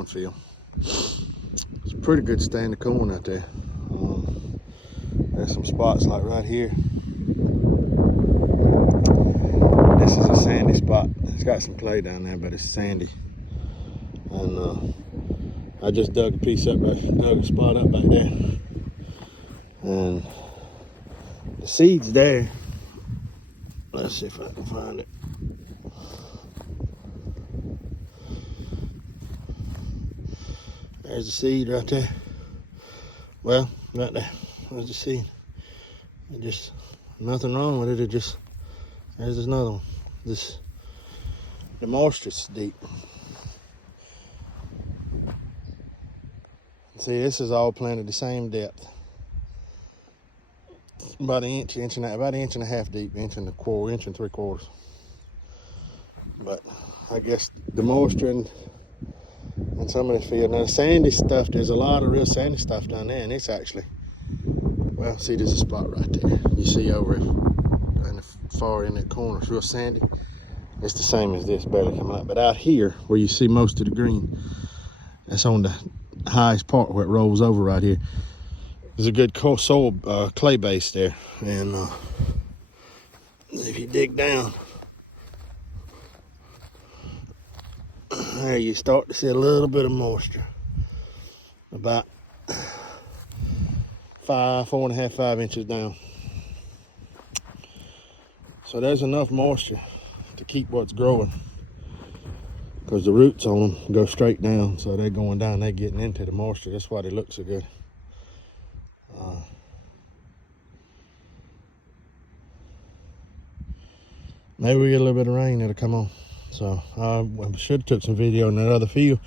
cornfield. It's a pretty good stand of corn out there. There's some spots like right here. This is a sandy spot. It's got some clay down there, but it's sandy. And I just dug a piece up, dug a spot up back there. And the seed's there. Let's see if I can find it. There's the seed right there. Well, right there. There's the seed. It just, nothing wrong with it. It just, there's another one. The moisture's deep. See, this is all planted the same depth. About an inch, about an inch and a half deep, inch and 3/4. But I guess the moisture and some of this field. Now the sandy stuff, there's a lot of real sandy stuff down there, and it's actually, well, see, there's a spot right there. You see over in the far in that corner, it's real sandy. It's the same as this, barely coming out. But out here, where you see most of the green, that's on the highest part where it rolls over right here. There's a good soil, clay base there. And if you dig down, there you start to see a little bit of moisture. About 4.5, 5 inches down. So there's enough moisture to keep what's growing, because the roots on them go straight down, so they're going down, they're getting into the moisture. That's why they look so good. Maybe we get a little bit of rain, it'll come on. So I should have took some video in that other field.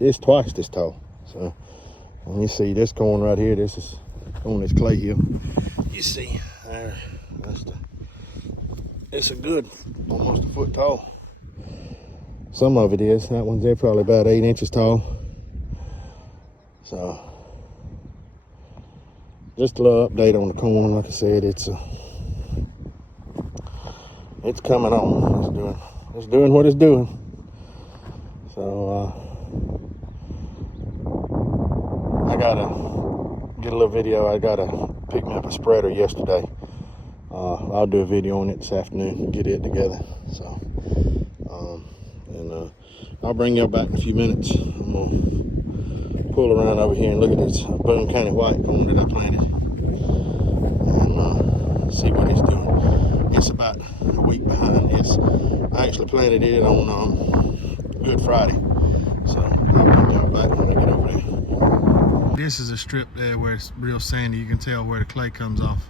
It's twice this tall. So when you see this corn right here, this is on this clay hill. You see there, it's a good, almost a foot tall. Some of it is. That one's there probably about 8 inches tall. So just a little update on the corn. Like I said, it's coming on. It's doing what it's doing. So I gotta get a little video. I gotta pick me up a spreader yesterday. I'll do a video on it this afternoon and get it together. So I'll bring y'all back in a few minutes. I'm gonna pull around over here and look at this Boone County white corn that I planted and see what it's doing. It's about a week behind this. I actually planted it on Good Friday. So I'll bring y'all back when I get over there. This is a strip there where it's real sandy. You can tell where the clay comes off.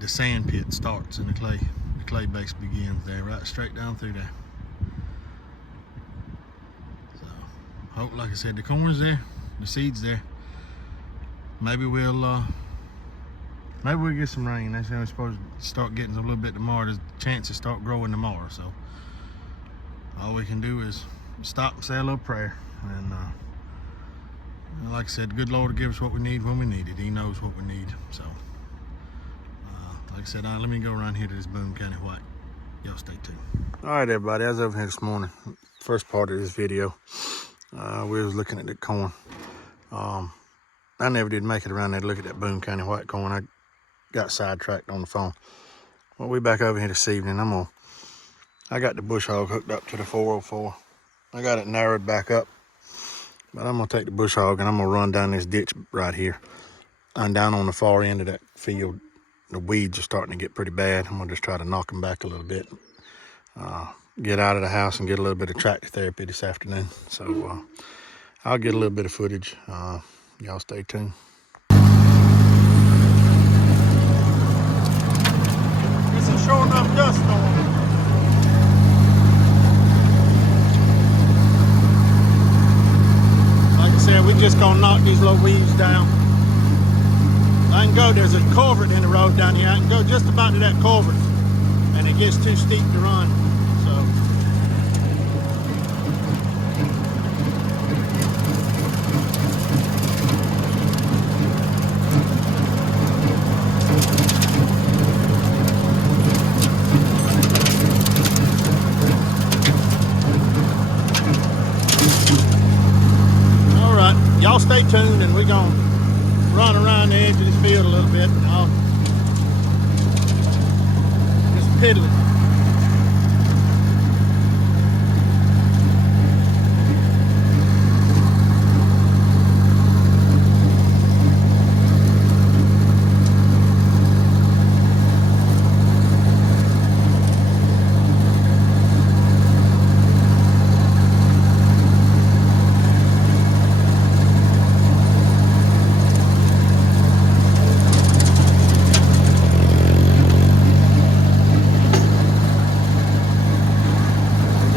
The sand pit starts and the clay base begins there, right straight down through there. So, hope, like I said, the corn's there, the seed's there. Maybe we'll get some rain. That's how we're supposed to start getting a little bit tomorrow. There's a chance to start growing tomorrow. So all we can do is stop and say a little prayer. And like I said, the good Lord will give us what we need when we need it. He knows what we need. So like I said, let me go around here to this Boone County white. Y'all stay tuned. All right, everybody. I was over here this morning. First part of this video, we was looking at the corn. I never did make it around there to look at that Boone County white corn. I got sidetracked on the phone. Well, we back over here this evening. I got the bush hog hooked up to the 404. I got it narrowed back up, but I'm gonna take the bush hog and I'm gonna run down this ditch right here. And down on the far end of that field, the weeds are starting to get pretty bad. I'm gonna just try to knock them back a little bit. Get out of the house and get a little bit of tractor therapy this afternoon. So I'll get a little bit of footage. Y'all stay tuned. It's a sure enough dust storm. Like I said, we just gonna knock these little weeds down. I can go, there's a culvert in the road down here. I can go just about to that culvert, and it gets too steep to run. So y'all stay tuned, and we're gonna run around the edge of this field a little bit, and I'll just piddle it.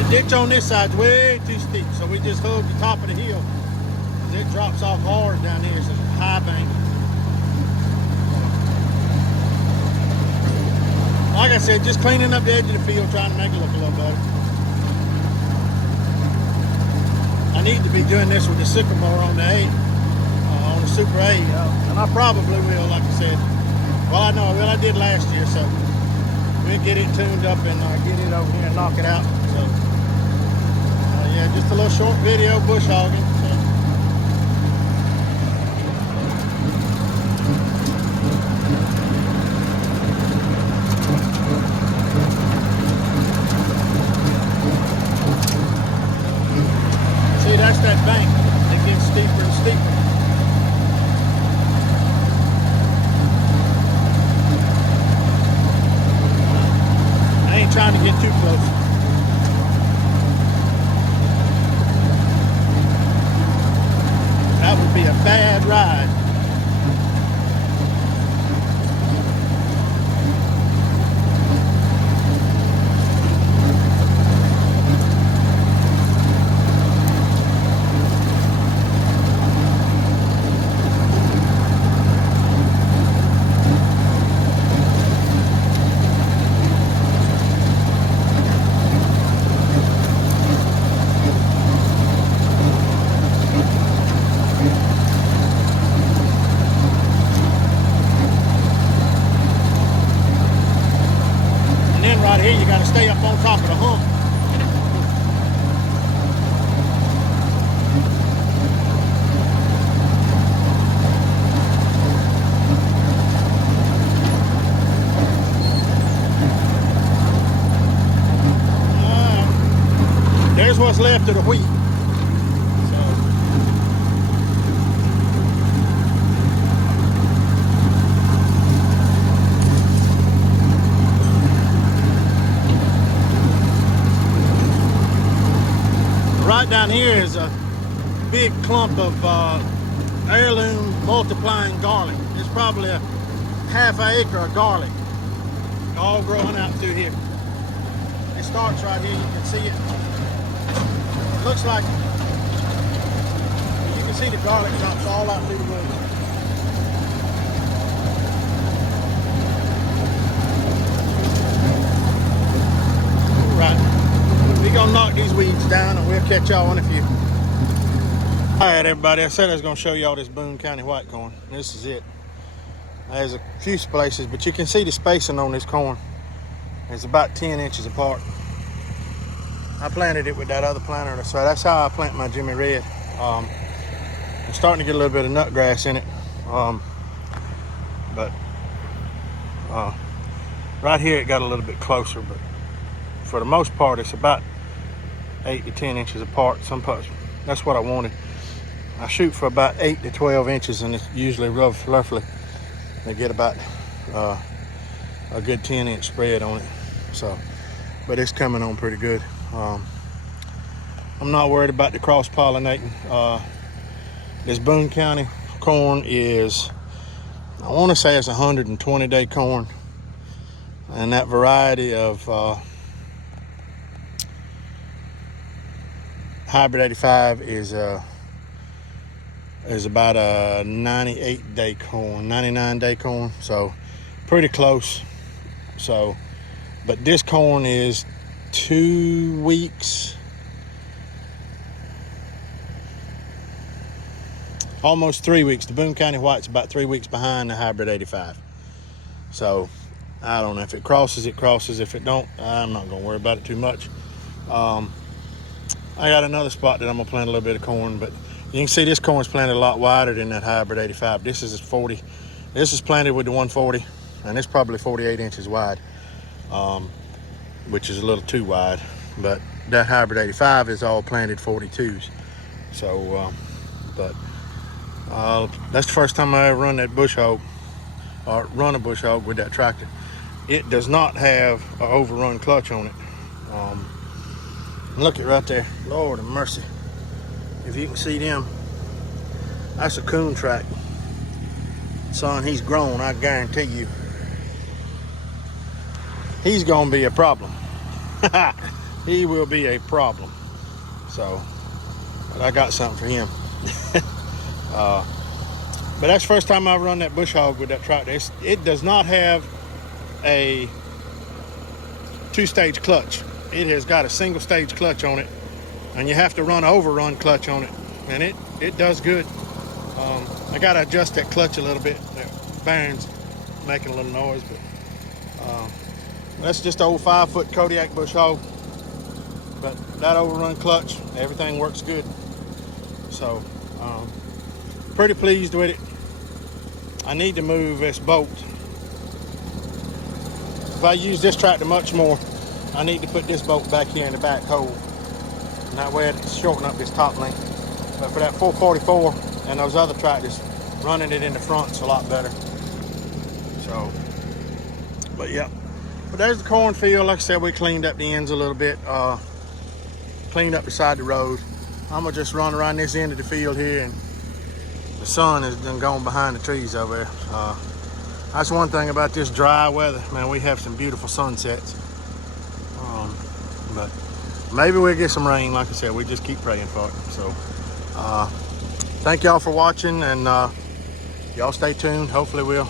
Ditch on this side's way too steep, so we just hug the top of the hill because it drops off hard down here. It's a high bank. Like I said, just cleaning up the edge of the field, trying to make it look a little better. I need to be doing this with the sycamore on the 8, on the Super 8, and I probably will, like I said. Well, I know, well, I did last year, so we'll get it tuned up and get it over here and knock it out. So. Yeah, just a little short video, bush hogging. So. See, that's that bank. It gets steeper and steeper. I ain't trying to get too close. That would be a bad ride. Right here, you got to stay up on top of the hump. There's what's left of the wheat. Right down here is a big clump of heirloom multiplying garlic. It's probably a half an acre of garlic all growing out through here. It starts right here, you can see it. It looks like you can see the garlic drops all out through the woods. We're gonna knock these weeds down and we'll catch y'all in a few. All right, everybody, I said I was gonna show y'all this Boone County white corn. This is it. There's a few places, but you can see the spacing on this corn. It's about 10 inches apart. I planted it with that other planter, so that's how I plant my Jimmy Red. I'm starting to get a little bit of nut grass in it, but right here it got a little bit closer, but for the most part it's about 8 to 10 inches apart. Some parts, that's what I wanted. I shoot for about 8 to 12 inches, and it's usually roughly they get about a good 10-inch spread on it. So, but it's coming on pretty good. I'm not worried about the cross-pollinating. This Boone County corn is, I want to say it's 120-day corn, and that variety of Hybrid 85 is about a 98-day corn, 99-day corn, so pretty close. So, but this corn is 2 weeks, almost 3 weeks. The Boone County White's about 3 weeks behind the Hybrid 85. So I don't know, if it crosses, it crosses. If it don't, I'm not gonna worry about it too much. I got another spot that I'm gonna plant a little bit of corn, but You can see this corn's planted a lot wider than that hybrid 85. This is 40. This is planted with the 140, and it's probably 48 inches wide, which is a little too wide. But that hybrid 85 is all planted 42s. So, that's the first time I ever run that bush hog, or run a bush hog with that tractor. It does not have an overrun clutch on it. Look at right there, Lord of mercy. If you can see them, that's a coon track. Son, he's grown, I guarantee you. He's gonna be a problem. He will be a problem. So, but I got something for him. But that's the first time I've run that bush hog with that tractor. It does not have a two-stage clutch. It has got a single stage clutch on it, and you have to run an overrun clutch on it, and it does good. I gotta adjust that clutch a little bit. That bearing's making a little noise, but that's just an old 5-foot Kodiak bush hog. But that overrun clutch, everything works good. So pretty pleased with it. I need to move this bolt. If I use this tractor much more, I need to put this bolt back here in the back hole, and that way it'll shorten up this top length. But for that 444 and those other tractors, running it in the front's a lot better. So, but yeah. But there's the cornfield. Like I said, we cleaned up the ends a little bit, cleaned up beside the road. I'm gonna just run around this end of the field here, and the sun has done gone behind the trees over there. That's one thing about this dry weather, man. We have some beautiful sunsets. But maybe we'll get some rain. Like I said, we just keep praying for it. So thank y'all for watching, and y'all stay tuned. Hopefully we'll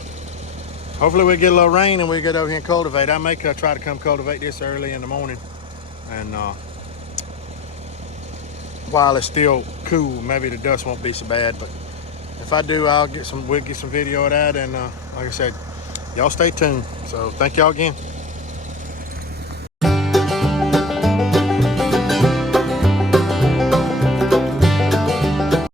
get a little rain and we'll get over here and cultivate. I may try to come cultivate this early in the morning, and while it's still cool, maybe the dust won't be so bad. But if I do, we'll get some video of that. And like I said, y'all stay tuned. So thank y'all again.